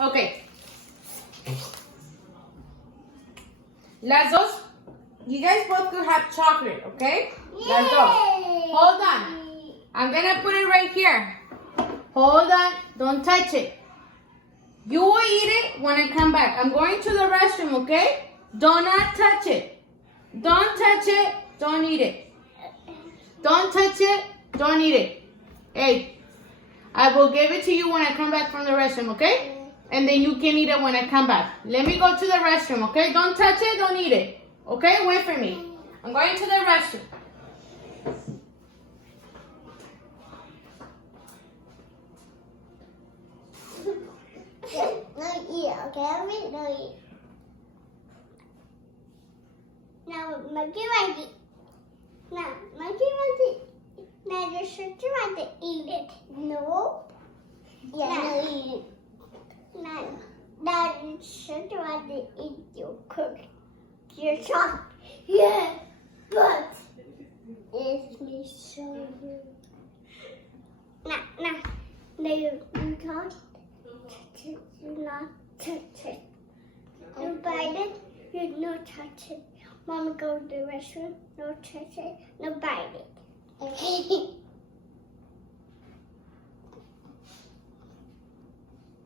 Okay. Las dos. You guys both could have chocolate, okay? Las dos. Hold on. I'm gonna put it right here. Hold on. Don't touch it. You will eat it when I come back. I'm going to the restroom, okay? Do not touch it. Don't touch it. Don't eat it. Don't touch it. Don't eat it. Hey, I will give it to you when I come back from the restroom, okay? And then you can eat it when I come back. Let me go to the restroom, okay? Don't touch it. Don't eat it. Okay? Wait for me. I'm going to the restroom. No eat, okay? No eat. Now, Monkey ready. Now, Monkey ready. Now, your sister want to eat it. No. Yeah, no eat it. Now, your sister want to eat your cookie. Your chocolate. Yeah, but it's me so good. Now, you can't touch it. You not touch it. You bite it. You no touch it. Mama go to the restroom. No touch it. No bite it. Okay.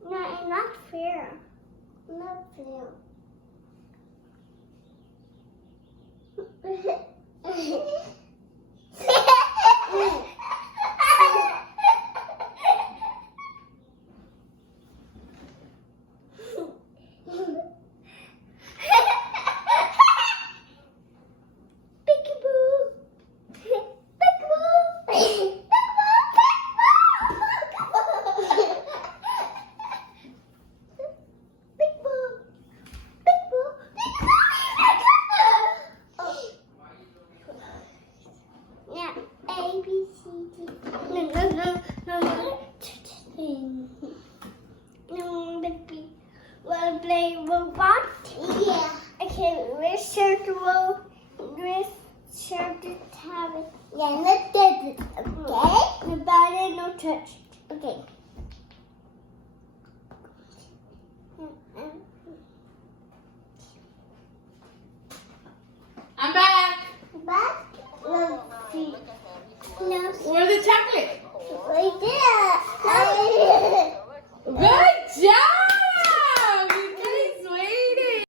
No, not fair. Not fair. Wanna play robot? Yeah. Okay, let's start the roll. Let's start the tablet. Yeah, let's get it. Okay? No bite it, no touch. Okay.